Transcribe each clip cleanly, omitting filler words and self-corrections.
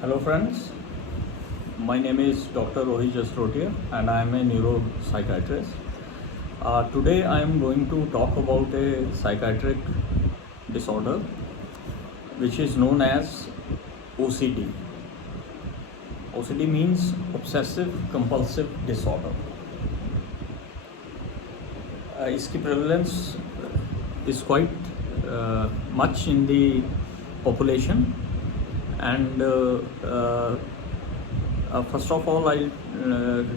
Hello friends, my name is Dr. Rohit Jasrotia and I am a neuropsychiatrist. Today I am going to talk about a psychiatric disorder which is known as OCD. OCD means obsessive compulsive disorder. इसकी prevalence is quite much in the population. And first of all, I'll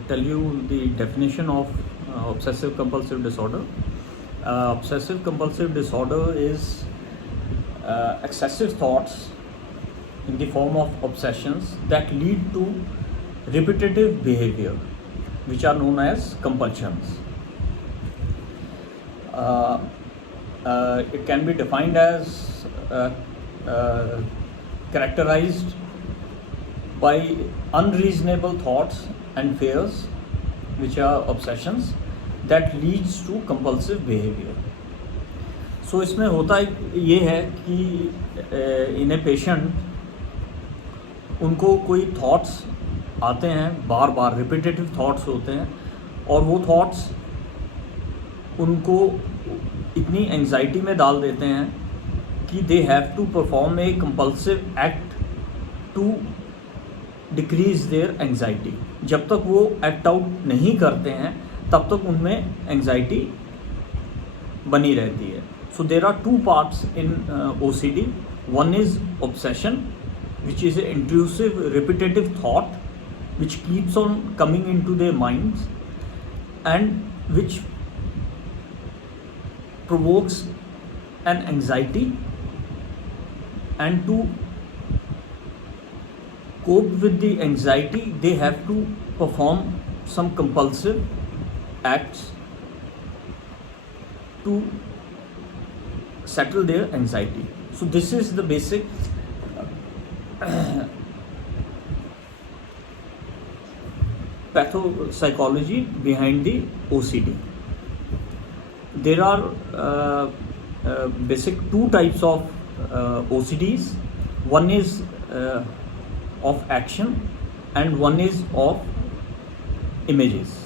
tell you the definition of obsessive compulsive disorder. Obsessive compulsive disorder is excessive thoughts in the form of obsessions that lead to repetitive behavior, which are known as compulsions. It can be defined as characterized by unreasonable thoughts and fears, which are obsessions, that leads to compulsive behavior. So इसमें होता ये है कि इन a patient उनको कोई थॉट्स आते हैं, बार बार repetitive thoughts होते हैं, और वो थॉट्स उनको इतनी एंजाइटी में डाल देते हैं कि they have to perform a compulsive act to decrease their anxiety. जब तक वो एक्ट आउट नहीं करते हैं तब तक उनमें एंजाइटी बनी रहती है. So there are two parts in OCD. One is obsession, which is a intrusive repetitive thought which keeps on coming into their minds and which provokes an anxiety, and to cope with the anxiety they have to perform some compulsive acts to settle their anxiety. So this is the basic pathopsychology behind the OCD. There are basic two types of OCDs. One is of action and one is of images.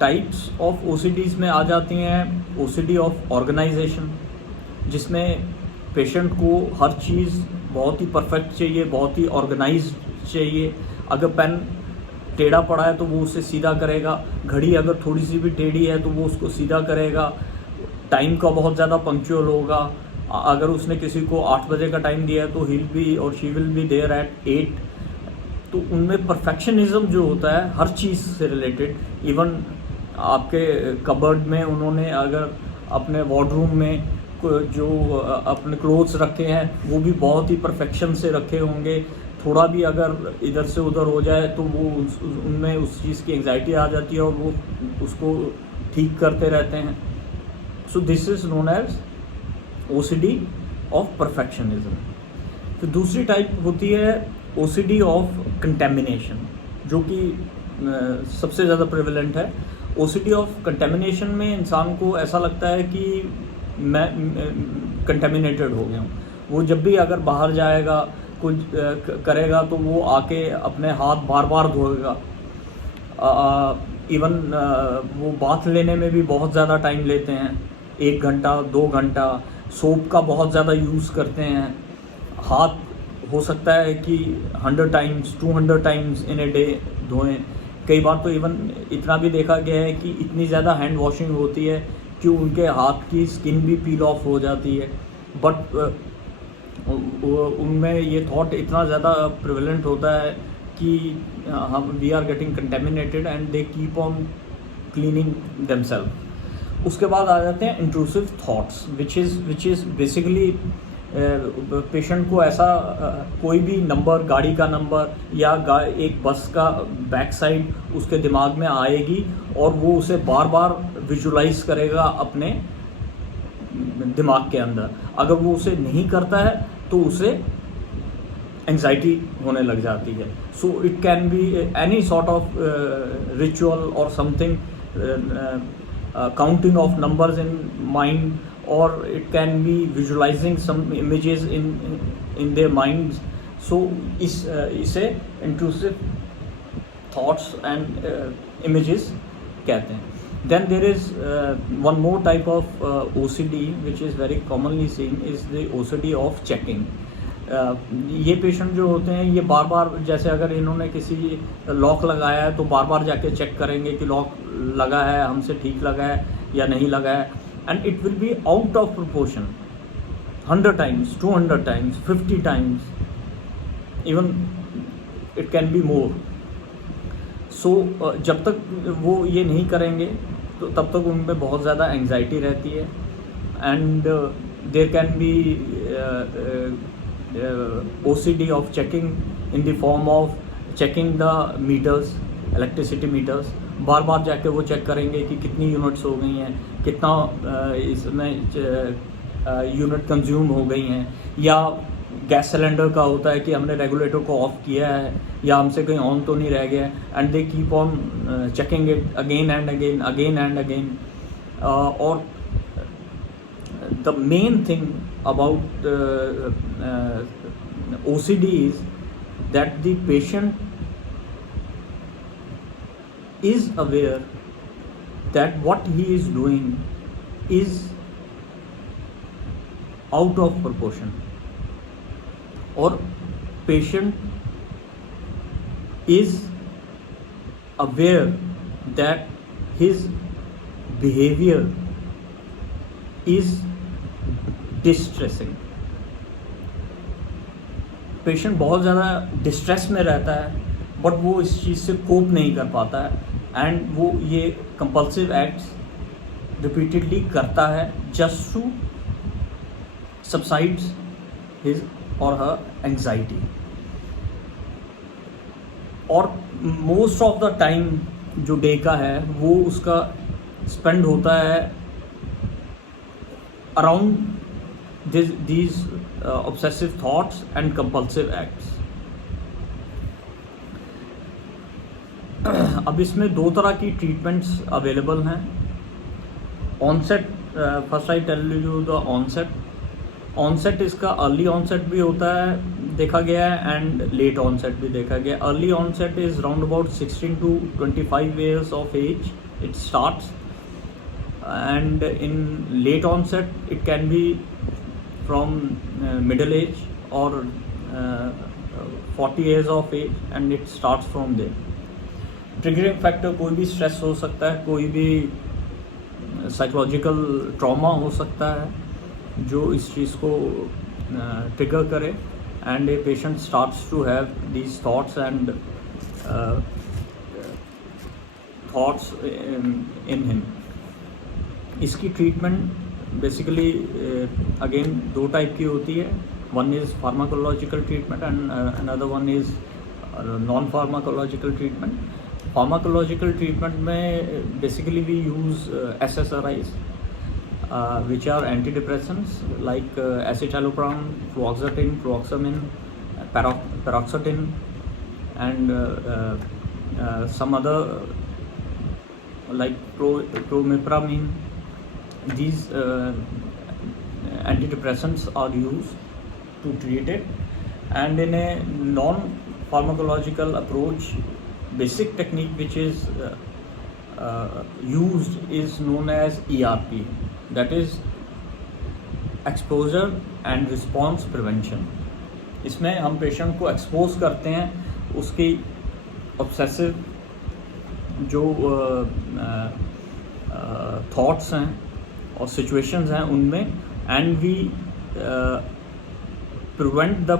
Types of OCDs में आ जाती हैं OCD of organization, जिसमें पेशेंट को हर चीज़ बहुत ही परफेक्ट चाहिए, बहुत ही ऑर्गेनाइज्ड चाहिए. अगर पेन टेढ़ा पड़ा है तो वो उसे सीधा करेगा, घड़ी अगर थोड़ी सी भी टेढ़ी है तो वो उसको सीधा करेगा. टाइम का बहुत ज़्यादा पंक्चुअल होगा. अगर उसने किसी को 8 बजे का टाइम दिया है तो ही विल बी और she will be there at 8. तो उनमें परफेक्शनिज्म जो होता है हर चीज़ से रिलेटेड, इवन आपके कबर्ड में उन्होंने अगर अपने वार्डरूम में जो अपने क्लोथ्स रखे हैं वो भी बहुत ही परफेक्शन से रखे होंगे. थोड़ा भी अगर इधर से उधर हो जाए तो वो उनमें उस चीज़ की एंजाइटी आ जाती है और वो उसको ठीक करते रहते हैं. So this is known as OCD of perfectionism. फिर दूसरी टाइप होती है OCD ऑफ कंटेमिनेशन, जो कि सबसे ज़्यादा प्रेवलेंट है. OCD ऑफ कंटेमिनेशन में इंसान को ऐसा लगता है कि मैं कंटेमिनेटेड हो गया हूँ. वो जब भी अगर बाहर जाएगा कुछ करेगा तो वो आके अपने हाथ बार बार धोएगा. इवन वो बाथ लेने में भी बहुत ज़्यादा टाइम लेते हैं, 1 घंटा 2 घंटा. सोप का बहुत ज़्यादा यूज़ करते हैं. हाथ हो सकता है कि 100 टाइम्स 200 टाइम्स इन ए डे धोएं. कई बार तो इवन इतना भी देखा गया है कि इतनी ज़्यादा हैंड वॉशिंग होती है कि उनके हाथ की स्किन भी पील ऑफ हो जाती है. बट उनमें ये थॉट इतना ज़्यादा प्रिवेलेंट होता है कि हम we are getting contaminated and they keep on cleaning themselves. उसके बाद आ जाते हैं intrusive thoughts, which is basically patient को ऐसा कोई भी नंबर, गाड़ी का नंबर या एक बस का बैक साइड उसके दिमाग में आएगी और वो उसे बार बार विजुलाइज करेगा अपने दिमाग के अंदर. अगर वो उसे नहीं करता है तो उसे एंजाइटी होने लग जाती है. So it can be any sort of ritual और something, counting of numbers in mind or it can be visualizing some images in their minds. So इसे intrusive thoughts and images कहते हैं. Then there is one more type of OCD which is very commonly seen is the OCD of checking. ये पेशेंट जो होते हैं ये बार बार, जैसे अगर इन्होंने किसी लॉक लगाया है तो बार बार जाके चेक करेंगे कि लॉक लगा है, हमसे ठीक लगा है या नहीं लगा है, and it will be out of proportion 100 times, 200 times, 50 times, even it can be more. So जब तक वो ये नहीं करेंगे तो तब तक उन पर बहुत ज़्यादा एंग्जाइटी रहती है, and there can be OCD of checking in the form of checking the meters, electricity meters. बार बार जाके वो चेक करेंगे कि कितनी यूनिट्स हो गई हैं, कितना इसमें यूनिट कंज्यूम हो गई हैं, या गैस सिलेंडर का होता है कि हमने रेगुलेटर को ऑफ किया है या हमसे कहीं ऑन तो नहीं रह गया, and they keep on checking it again and again. और the main thing about OCD is that the patient is aware that what he is doing is out of proportion, or patient is aware that his behavior is distressing. Patient बहुत ज़्यादा डिस्ट्रेस में रहता है बट वो इस चीज़ से कोप नहीं कर पाता है, एंड वो ये कंपल्सिव एक्ट्स रिपीटेडली करता है जस्ट टू सबसाइड्स हिज और हर एंग्जाइटी. और मोस्ट ऑफ द टाइम जो डे का है वो उसका स्पेंड होता है around these obsessive thoughts and compulsive acts. अब इसमें दो तरह की ट्रीटमेंट्स अवेलेबल हैं. Onset, first I tell you the onset इसका अर्ली ऑनसेट भी होता है, देखा गया है, एंड लेट ऑनसेट भी देखा गया. Early onset is round about 16 to 25 years of age it starts, and in late onset it can be from middle age or 40 years of age, and it starts from there. Triggering factor कोई भी स्ट्रेस हो सकता है, कोई भी psychological trauma हो सकता है जो इस चीज़ को ट्रिगर करे, and a patient starts to have these thoughts and thoughts in him. इसकी ट्रीटमेंट बेसिकली अगेन दो टाइप की होती है. One is pharmacological treatment and another one is non pharmacological treatment. Pharmacological treatment में basically we use SSRIs which are antidepressants like escitalopram, fluoxetine, fluoxamine, paroxetine, and some other like clomipramine. These antidepressants are used to treat it, and in a non-pharmacological approach, basic technique which is used is known as ERP, that is exposure and response prevention. इसमें हम पेशेंट को एक्सपोज करते हैं उसकी ऑब्सेसिव जो थॉट्स हैं और situations हैं उनमें, and we prevent the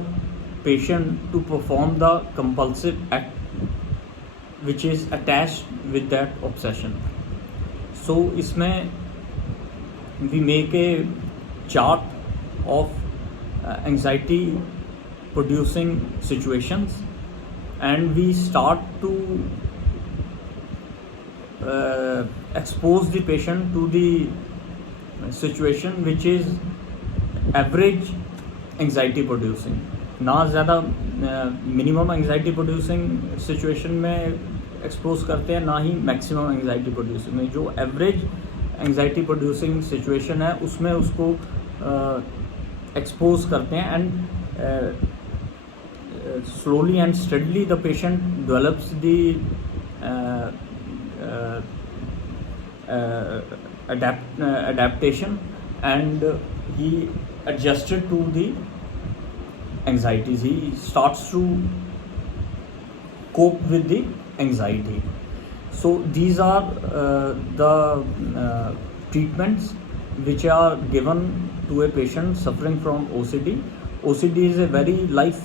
patient to perform the compulsive act which is attached with that obsession. So इसमें we make a chart of anxiety producing situations, and we start to expose the patient to the situation which is average anxiety producing. ना ज़्यादा minimum anxiety producing situation में एक्सपोज करते हैं, ना ही maximum anxiety producing में. जो average anxiety producing situation है उसमें उसको एक्सपोज करते हैं and slowly and steadily the patient develops the adaptation and he adjusted to the anxieties. He starts to cope with the anxiety. So these are the treatments which are given to a patient suffering from OCD. OCD is a very life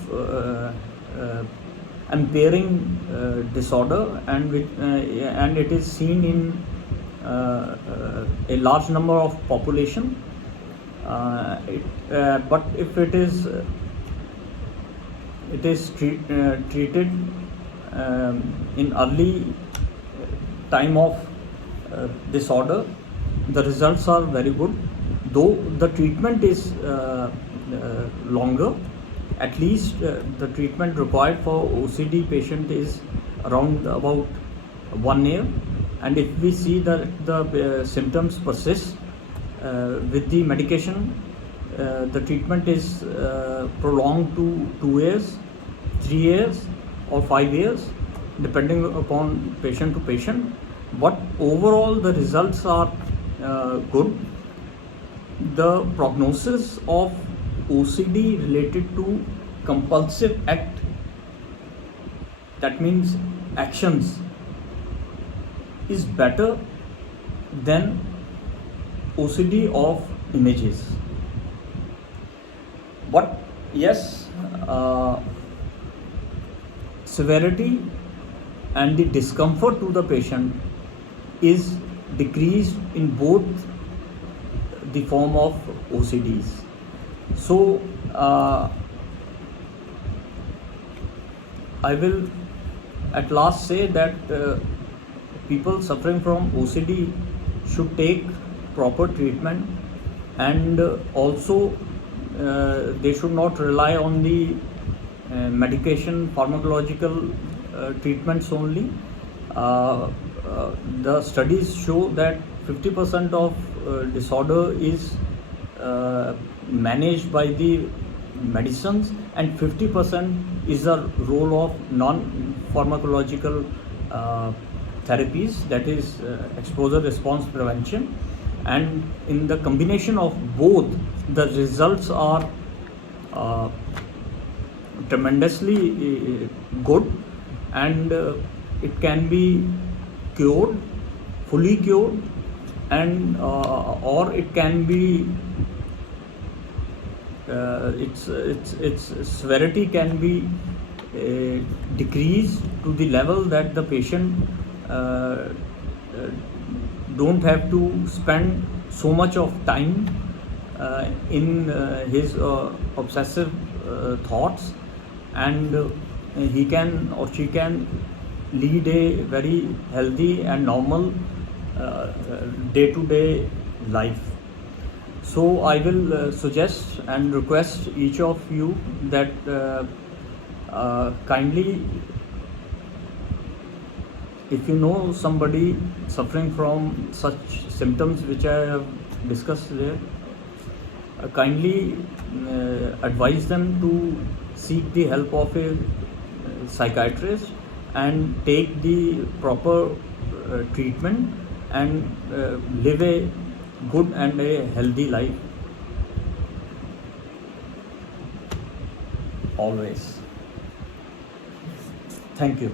impairing disorder, and it is seen in a large number of population. But if it is treated in early time of disorder, the results are very good. Though the treatment is longer, at least the treatment required for OCD patient is around about 1 year, and if we see that the symptoms persist with the medication, the treatment is prolonged to 2 years, 3 years or 5 years depending upon patient to patient, but overall the results are good. The prognosis of OCD related to compulsive act, that means actions, is better than OCD of images. But yes, severity and the discomfort to the patient is decreased in both the form of OCDs. So I will at last say that people suffering from OCD should take proper treatment, and also they should not rely on the medication pharmacological treatments only. The studies show that 50% of disorder is managed by the medicines, and 50% is the role of non-pharmacological therapies, that is exposure response prevention, and in the combination of both the results are tremendously good, and it can be cured, fully cured, and or it can be its severity can be decreased to the level that the patient don't have to spend so much of time in his obsessive thoughts, and he can or she can lead a very healthy and normal day-to-day life. So I will suggest and request each of you that kindly, if you know somebody suffering from such symptoms which I have discussed there, kindly advise them to seek the help of a psychiatrist and take the proper treatment and live a good and a healthy life always. Thank you.